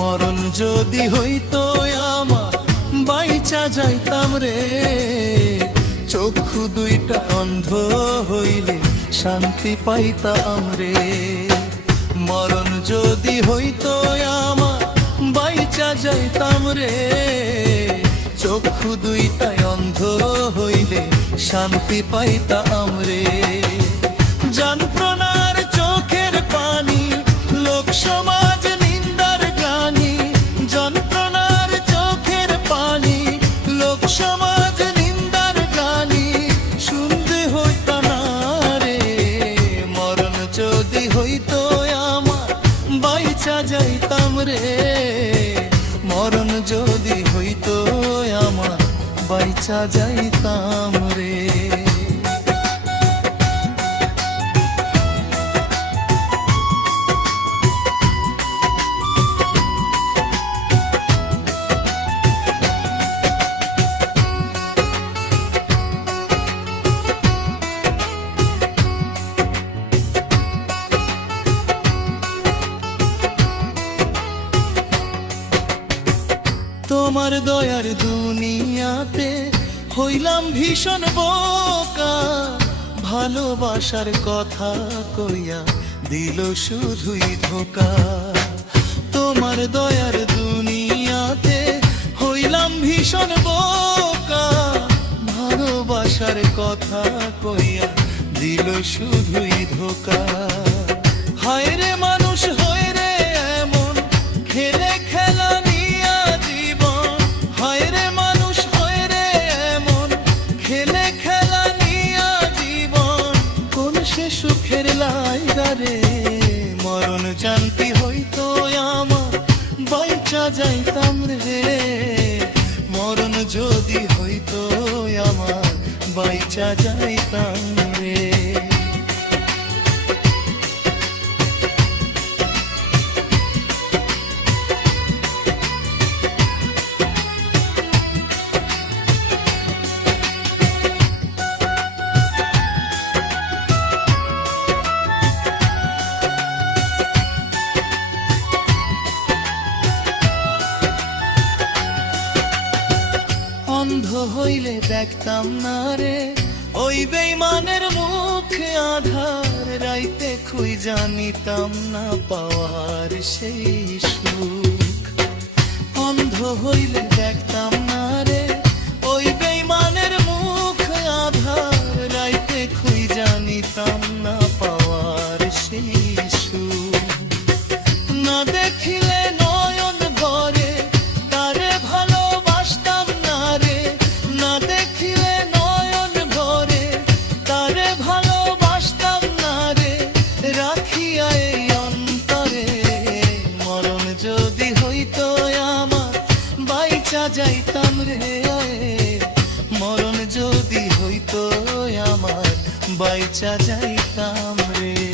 মরণ যদি হইতো আমার বাইচা যাইতাম রে, চক্ষু দুইটা অন্ধ হইলে শান্তি পাইতাম রে। মরণ যদি হইতো আমার বাইচা যাইতাম রে, চক্ষু দুইটা অন্ধ হইলে শান্তি পাইতাম রে। যন্ত্রণার চোখের পানি লোক সমাজ নিন্দার গানি, যন্ত্রণার চোখের পানি লোক সমাজ নিন্দার গানি শুনতে হইতো না রে। মরণ যদি হইতো আমার বাইচা যাইতাম রে, মরণ যদি হইতো আমার বাইচা যাইতাম রে। তোমার দয়ার দুনিয়াতে হইলাম ভীষণ বোকা, ভালোবাসার কথা কইয়া দিল শুধুই ধোকা। তোমার দয়ার দুনিয়াতে হইলাম ভীষণ বোকা, ভালোবাসার কথা কইয়া দিল শুধুই ধোকা। হায় রে মানুষ হয়ে রে এমন খেলে খেলা নিয়া জীবন, হায় রে মানুষ হয়ে রে এমন খেলে খেলা নিয়া জীবন, কোন সে সুখের লাইগা রে। মরণ জানতি হইতো আমার বাইচা যাইতাম রে, মরণ যদি হইতো আমার বাইচা যাইতাম রে। অন্ধ হইলে দেখতাম না রে ওই বেইমানের মুখে আধার, রাইতে খুই জানিতাম না পাওয়ার সেই সুখ। অন্ধ হইলে দেখতাম না রে ওই বেইমানের মুখে আধার, রাইতে খুই জানিতাম না পাওয়ার সেই সুখ। না দেখিলে নয়ন ভরে তারে ভালোবাসতাম না রে, না দেখিলে নয়ন ভরে তারে ভালোবাসতাম না রে, রাখিয়া এই অন্তরে। মরণ যদি হইতো আমার বাইচা যাইতাম রে, মরণ যদি হইতো আমার বাইচা যাইতাম রে।